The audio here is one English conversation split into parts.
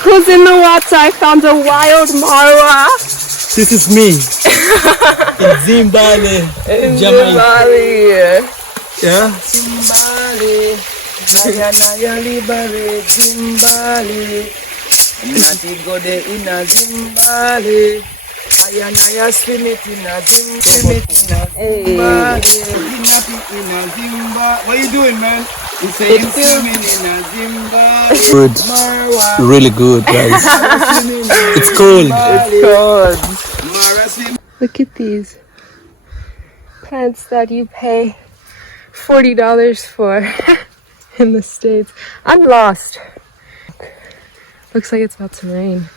who's in the water. I found a wild marwa. This is me. In Zimbabwe. In Jamaica. Zimbabwe. Yeah. Zimbabwe, Naya liberate Zimbabwe. Nati go there in a Zimbabwe. Naya swim it in a Zimbabwe. In a Zimbabwe. What you doing, man? You say him swimming in a Zimbabwe. Good. Marwa. Really good, guys. It's cold. It's cold. Look at these plants that you pay $40 for in the States. I'm lost. Looks like it's about to rain.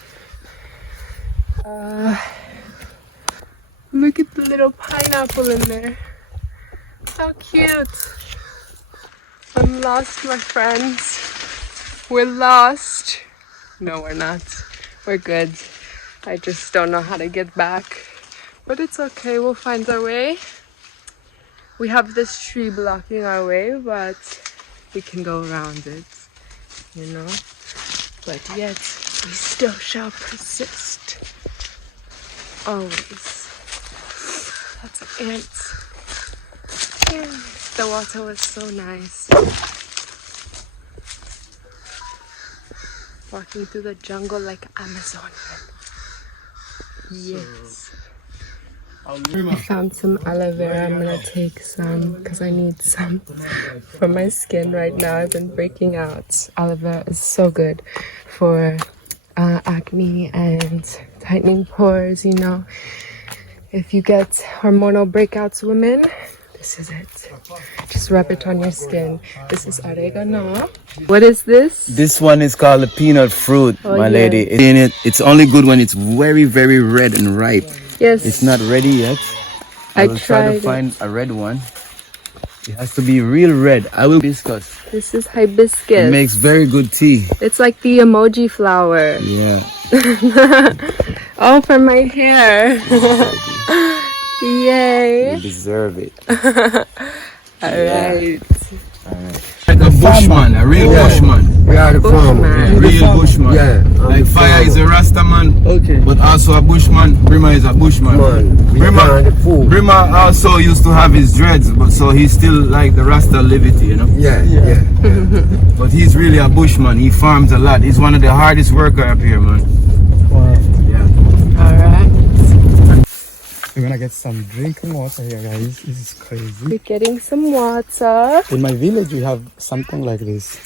Look at the little pineapple in there. How cute. I'm lost, my friends. We're lost. No, we're not. We're good. I just don't know how to get back. But it's okay, we'll find our way. We have this tree blocking our way, but we can go around it, you know? But yet, we still shall persist. Always. That's ants. Ants. The water was so nice. Walking through the jungle like Amazon. Yes. I found some aloe vera. I'm gonna take some because I need some for my skin right now. I've been breaking out. Aloe vera is so good for acne and tightening pores, you know. If you get hormonal breakouts, women, this is it. Just rub it on your skin. This is oregano. What is this? This one is called the peanut fruit, my lady. It's only good when it's very, very red and ripe. Yes. It's not ready yet. I will try to find a red one. It has to be real red. I will discuss. This is hibiscus. It makes very good tea. It's like the emoji flower. Yeah. Oh, for my hair. Yay. You deserve it. Alright. Like a bushman, a real bushman. We are the farmer. Yeah, real bushman. Yeah. Like Fire is a rastaman, Okay. but also a bushman. Brima is a bushman. Brima also used to have his dreads, but so he's still like the Rasta livity, you know. Yeah. But he's really a bushman. He farms a lot. He's one of the hardest worker up here, man. Wow. Yeah. Alright. We're gonna get some drinking water here, guys. This is crazy. We're getting some water. In my village, we have something like this.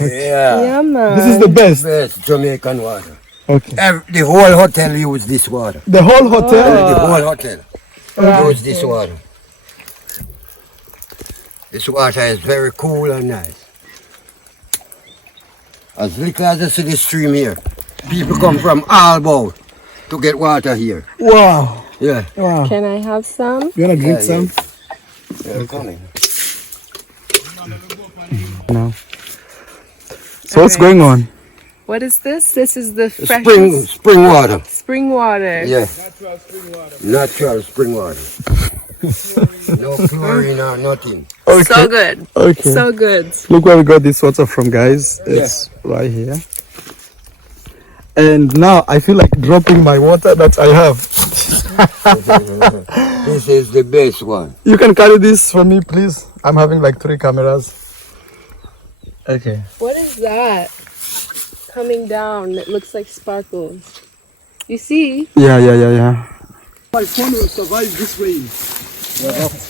Yeah. Yeah, man. This is the best. Best Jamaican water. Okay. The whole hotel use this water. The whole hotel. The whole hotel use this water. This water is very cool and nice. As little as you see the stream here, people come from all about to get water here. Wow. Yeah. Wow. Can I have some? You wanna drink some? Yeah, coming. No. So what's going on? What is this? This is the fresh Spring water. spring water. Yeah. Natural spring water. No chlorine or nothing. Okay. So good. Okay. So good. Look where we got this water from, guys. It's right here. And now I feel like dropping my water that I have. This is the best one. You can carry this for me, please. I'm having like 3 cameras. Okay. What is that? Coming down. It looks like sparkles. You see? Yeah. My phone will survive this way.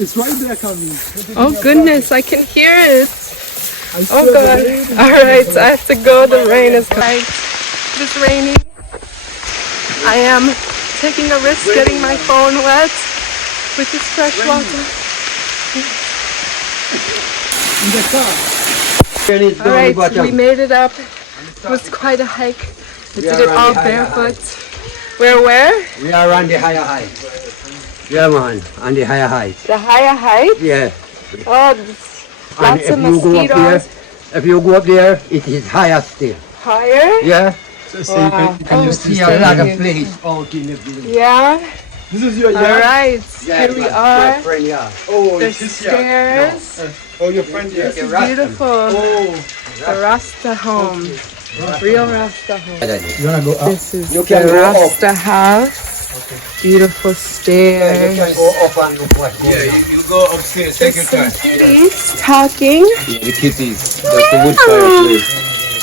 It's right there coming. Oh goodness, I can hear it. Oh god. Alright, I have to go. The rain is coming. It is raining. I am taking a risk getting my phone wet with this fresh water. Alright, we made it up. It was quite a hike. We did it all barefoot. Where? We are on the higher height. Yeah, man, on the higher height. The higher height? Yeah. Oh, lots of mosquitoes. If you go up there, it is higher still. Higher? Yeah. So you can use See a lot of place out in the village. Yeah. This is your yard? Alright, here we are. My friend, yeah. Oh, The it's this yard. stairs. Oh, your friend here. This is beautiful. Oh, The Rasta home. Real Rasta home. You wanna go up? This is You the can go up. Rasta house. Beautiful stairs. You can go up and look what's going on. You go upstairs, take There's your some time. kitties talking. Yeah, the kitties. That's the wood fireplace.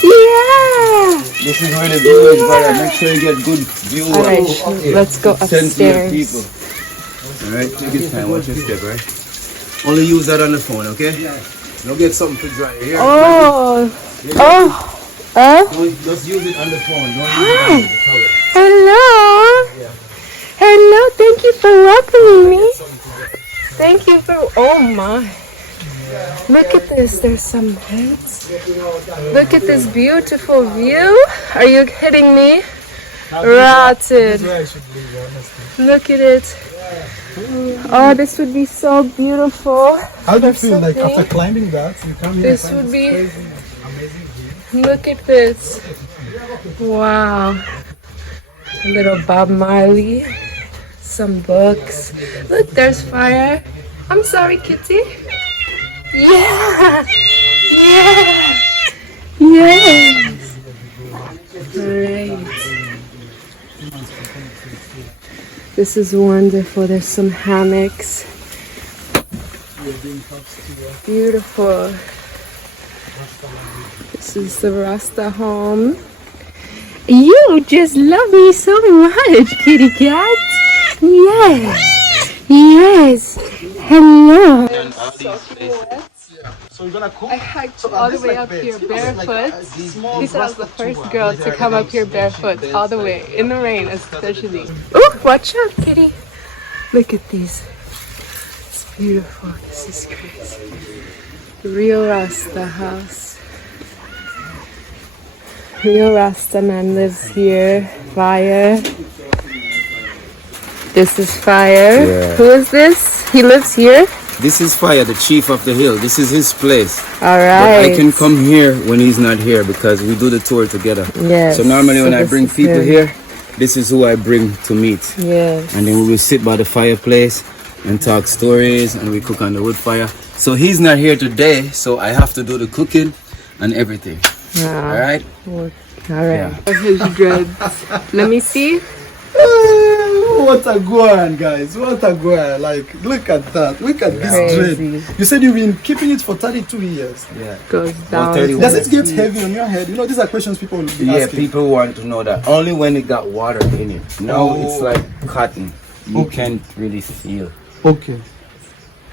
Yeah. This is where the view is, brother. Make sure you get good view. All right, let's go Sensitive people. upstairs. Alright, take your time, watch your step, right? Only use that on the phone, okay? Don't get something to dry here. Oh, Just use it on the phone. Don't use it on the towel. hello. Hello, thank you for welcoming me. Thank you for, oh my. Look at this, there's some lights. Look at this beautiful view. Are you kidding me? Rotted. Look at it. Oh, this would be so beautiful. How do you feel like after climbing that? You come here. This would be, look at this. Wow. A little Bob Marley. Some books. Look, there's fire. I'm sorry, kitty. Yeah. Yeah. Yes. Right. This is wonderful. There's some hammocks. Beautiful. This is the Rasta home. You just love me so much, kitty cat. Yes. Yes. Hello. So you're gonna cook? I hiked all the way up here barefoot. He said I was the first girl to come up here barefoot all the way, in the rain especially. Oh, watch out, kitty. Look at these. It's beautiful. This is crazy. Real Rasta house. Real Rasta man lives here. Fire. This is Fire. Yeah. Who is this? He lives here? This is Fire, the chief of the hill. This is his place. All But right. I can come here when he's not here because we do the tour together. Yes. So normally when I this bring is people him. here, this is who I bring to meet. Yes. And then we will sit by the fireplace and talk stories and we cook on the wood fire. So he's not here today, so I have to do the cooking and everything. Wow. All right? All right. His dreads. Let me see. What a guan, guys. What a guan. Like, look at that. Look at this Crazy. dread. You said you've been keeping it for 32 years. Yeah. Goes down. 31. Does it get heavy on your head? You know, these are questions people will be Yeah, asking. people want to know that. Only when it got water in it. Now it's like cotton. You can't really feel. Okay.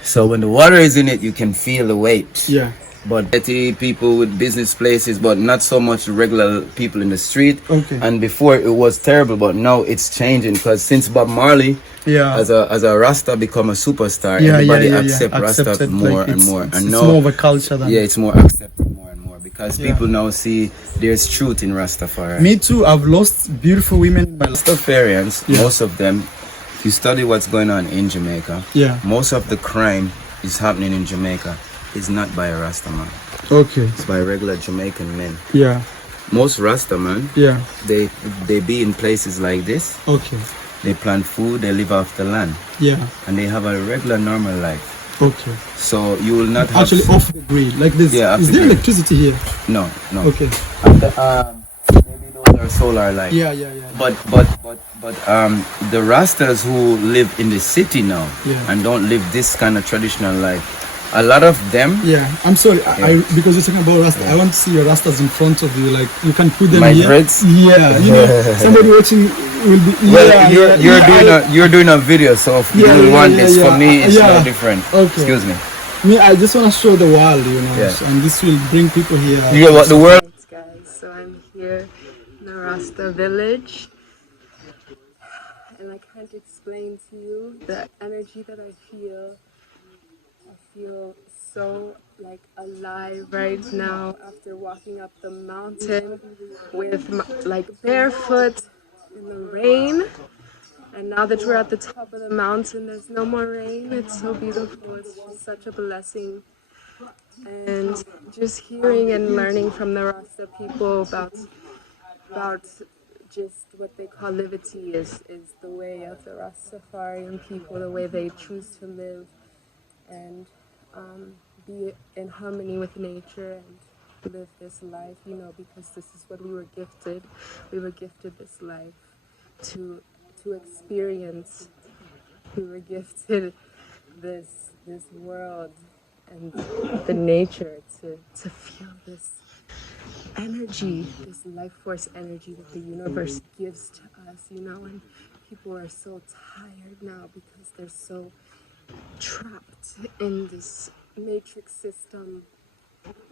So when the water is in it, you can feel the weight. Yeah. But people with business places, but not so much regular people in the street. Okay. And before it was terrible, but now it's changing because since Bob Marley, Yeah. as a Rasta become a superstar, Yeah, everybody yeah. accept Rasta Accepted, more like, and it's- more. It's, And it's now, more of a culture than. yeah, it's more accepted more and more because Yeah. people now see there's truth in Rastafari. Me too. I've lost beautiful women in my life. Rastafarians, Yeah. most of them, if you study what's going on in Jamaica, Yeah. most of the crime is happening in Jamaica is not by a Rastaman. Okay. It's by regular Jamaican men. Yeah. Most Rastaman, Yeah. they be in places like this. Okay. They plant food, they live off the land, Yeah. and they have a regular normal life. Okay. So you will not have Actually, off the grid, like this. Yeah, off Is the there grid. electricity here? no. Okay. Maybe those are solar lights. Yeah. But the Rastas who live in the city now Yeah. and don't live this kind of traditional life, a lot of them. Yeah. I'm sorry. I because you're talking about Rasta. I want to see your Rastas in front of you. Like you can put them My here. dreads? Yeah. You know, somebody watching will be. Well, you're doing a video, so if Yeah, you yeah, want yeah, this yeah. for me, it's Yeah. no different. Okay. Excuse me. Me, I just want to show the world, you know, Yeah. and this will bring people here. You know what the world? Guys, so I'm here in the Rasta village, and I can't explain to you the energy that I feel. I feel so like alive right now after walking up the mountain with like barefoot in the rain. And now that we're at the top of the mountain, there's no more rain. It's so beautiful. It's just such a blessing. And just hearing and learning from the Rasta people about just what they call livity is the way of the Rastafarian people, the way they choose to live and be in harmony with nature and live this life, you know, because this is what we were gifted. We were gifted this life to experience. We were gifted this world and the nature to feel this energy, this life force energy that the universe gives to us, you know. And people are so tired now because they're so trapped in this matrix system,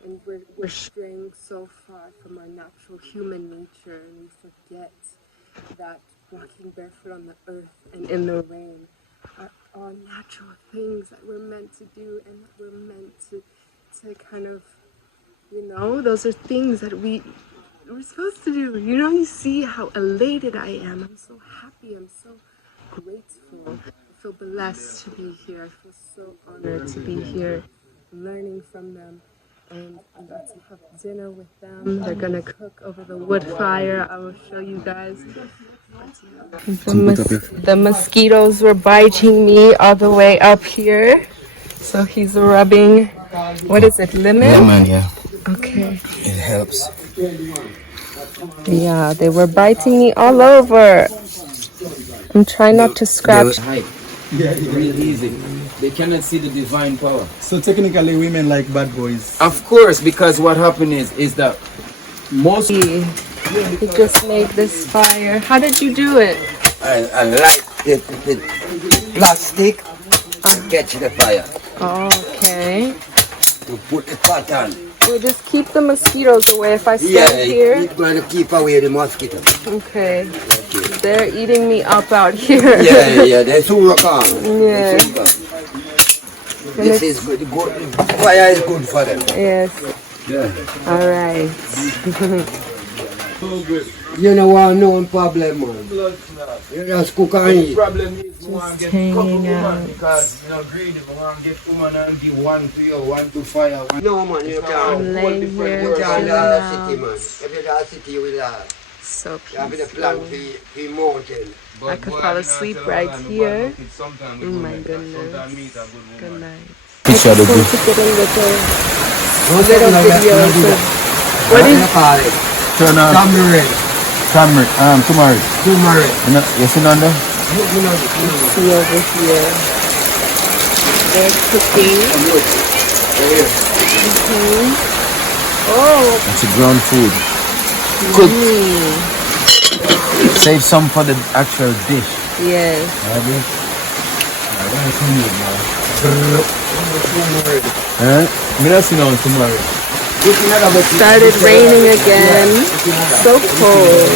and we're straying so far from our natural human nature, and we forget that walking barefoot on the earth and in the rain are all natural things that we're meant to do, and that we're meant to kind of, you know, those are things that we're supposed to do. You know, you see how elated I am. I'm so happy. I'm so grateful. I feel blessed to be here. I feel so honored to be here, learning from them. And I'm about to have dinner with them. They're gonna cook over the wood fire. I will show you guys. The mosquitoes were biting me all the way up here. So he's rubbing, what is it, lemon? Lemon, yeah. Okay. It helps. Yeah, they were biting me all over. I'm trying not to scratch. Yeah, real easy. They cannot see the divine power. So technically women like bad boys. Of course, because what happened is that most He just made this fire. How did you do it? I light it with plastic to catch the fire. Okay. To put the pot on. We just keep the mosquitoes away if I stand Yeah, here. it's going to keep away the mosquito. Okay. They're eating me up out here. Yeah, they soon come. Yeah. This is good. Fire is good for them. Yes. Yeah. All right. You know what? No problem, man. You just cook and eat. problem is we want to get hanging couple woman out. because you know greedy. We want to get woman and give one to you, one to fire. One No, man, you can't. I'm laying here You can't chilling city, man. out. Every other city you will have. So You have the plan peaceful. for mountain. I could fall asleep right here. Oh my goodness. Good night. I just want to get a little videos of what is Turn on Tamarind. turmeric. Turmeric. You see none there? see over here. They're cooking. Oh, It's a ground food. Cook. Save some for the actual dish. yes. Me not see no tomorrow. Started raining again. So cold.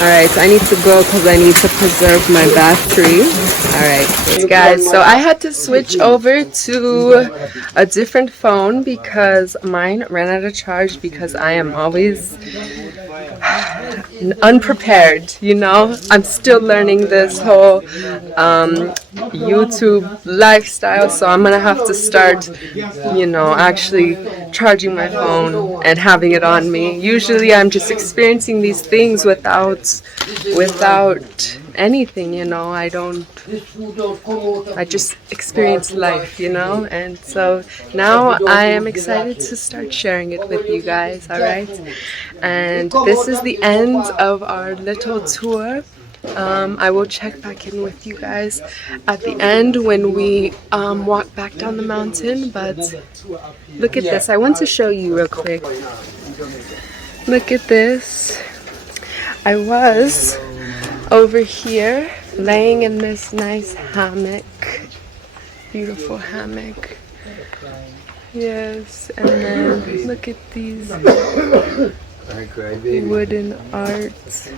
Alright, so I need to go because I need to preserve my battery. Alright, guys, so I had to switch over to a different phone because mine ran out of charge because I am always unprepared, you know. I'm still learning this whole YouTube lifestyle, so I'm gonna have to start, you know, actually charging my phone and having it on me. Usually I'm just experiencing these things without anything, you know. I just experience life, you know. And so now I am excited to start sharing it with you guys. All right, and this is the end of our little tour. I will check back in with you guys at the end when we walk back down the mountain. But look at this. I want to show you real quick. Look at this. I was over here laying in this nice hammock. Beautiful hammock. Yes, and then look at these wooden art.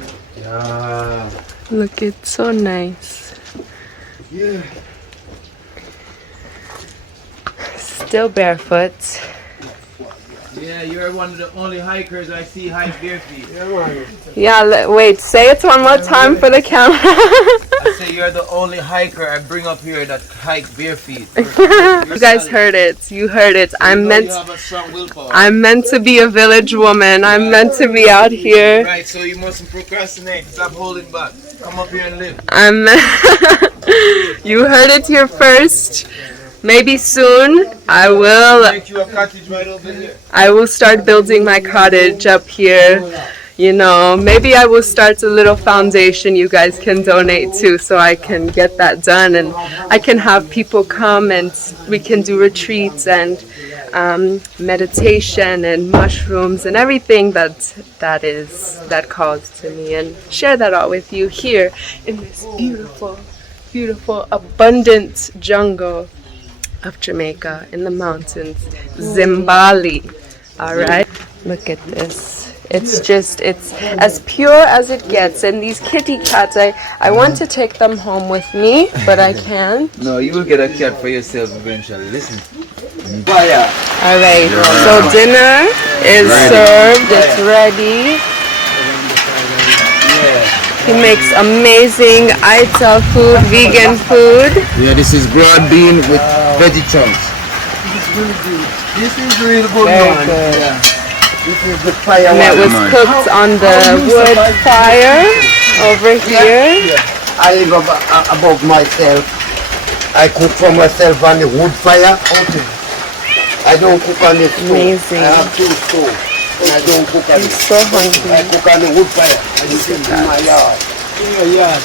Look, it's so nice. Yeah. Still barefoot. Yeah, you're one of the only hikers I see hike bare feet. Yeah, wait, say it one more time for the camera. I say you're the only hiker I bring up here that hike bare feet. You guys heard it. You heard it. I'm meant to be a village woman. I'm meant to be out here. Right, so you mustn't procrastinate. Stop holding back. Come up here and live. You heard it here first. maybe soon I will start building my cottage up here. You know, maybe I will start a little foundation you guys can donate to so I can get that done, and I can have people come and we can do retreats and meditation and mushrooms and everything that calls to me, and share that all with you here in this beautiful abundant jungle of Jamaica, in the mountains, Zimbali. All right, look at this. It's as pure as it gets. And these kitty cats, I want to take them home with me, but I can't. No, you will get a cat for yourself eventually. Listen. All right, so dinner is served. It's ready. He makes amazing Aita food, vegan food. Yeah, this is broad bean with veggie chunks. This is really good. Very good. Yeah. This is the fire And it was cooked on the wood fire over here. I live above myself. I cook for myself on the wood fire. I don't cook on the stove. Amazing. I have 2 stoves. And I don't cook on I'm it. so hungry. I cook on the wood fire. And you can in my yard. In your yard.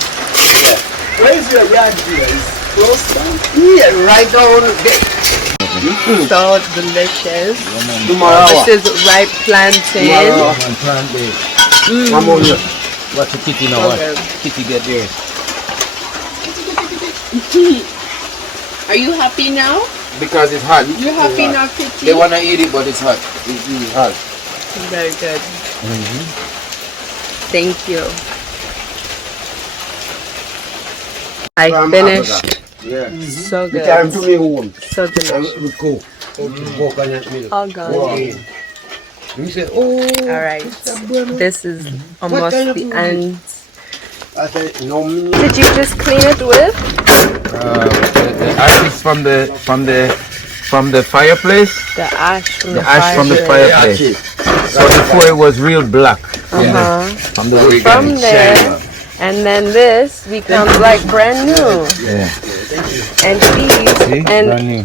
Yeah. Where is your yard here? Is close down? Yeah, right down there. So delicious. Tomorrow. This is ripe plantain. I'm on you. What's the kitty now? What? Kitty get there. Are you happy now? Because it's hot. You're happy now, Kitty? They want to eat it, but it's hot. It's really hot. Very good. Thank you. I finished. Yeah. So The time to good. me home. So delicious. We cook. Coconut milk. All gone. Okay. We say, oh. All right. This is almost the end. I said, no. Did you just clean it with? The ashes from the fireplace. The ash from The the ash from the fireplace. fireplace. So before it was real black. From the weekend. From there, and then this becomes like brand new. Yeah. And these, See? and Brand new.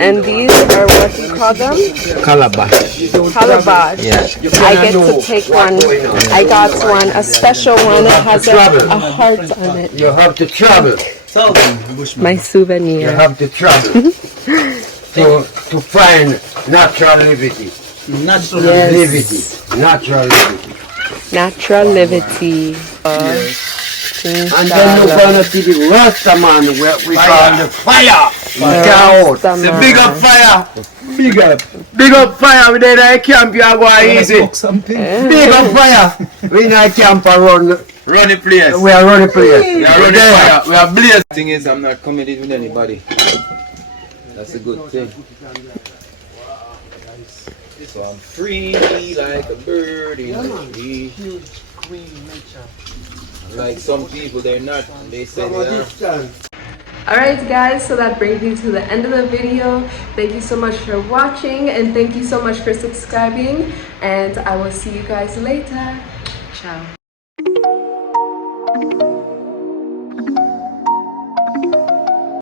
and these are what you call them? Calabash. Calabash. Yeah. I get to take one. I got one, a special one. It has a heart on it. You have to travel. My You souvenir. have to travel to find natural livity. Natural. Yes. Livity. Natural livity. Natural livity. And then you're going to see the rastaman where we call the fire. Rastaman. The big up fire. Big up. Big up fire. We in a camp. You are going easy. Something. Big up fire. We in a camp and Run the place. we are running place. We are running fire. We are blazing. The thing is, I'm not committed with anybody. That's a good thing. So I'm free like a bird in the tree. Like some people, they're not. They say they are. Alright guys, so that brings me to the end of the video. Thank you so much for watching, and thank you so much for subscribing, and I will see you guys later. Ciao.